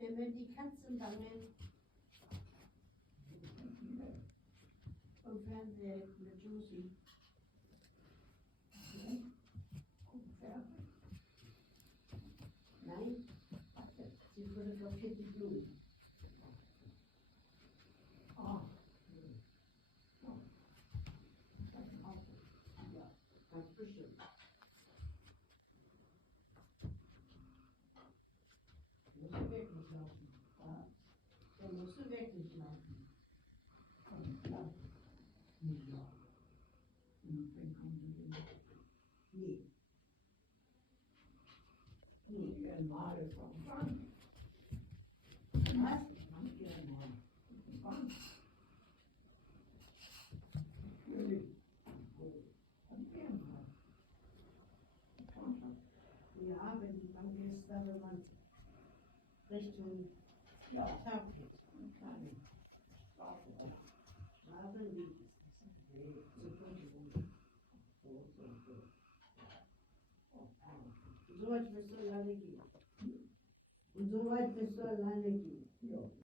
Wenn die Katzenbange vom Fernseher mit Josie. Gucken Fernsehen. Nein, sie fotografiert die Blumen. Ah, Ja, ganz bestimmt. Muss sie wirklich laufen. ja. Der musste wirklich laufen. Ja. Ja. Und dann kommen sie wieder. Nee. Die werden mal vom Fang. Was? Man gerne mal vom Fang. Natürlich. Und gerne mal. Ja, wenn die Bank ist, dann wenn man Richtung Ja, Tag geht. eine kleine Strafe. Schlafen liegt es nicht. So weit wirst du alleine gehen. Und so weit wirst du alleine gehen. Ja.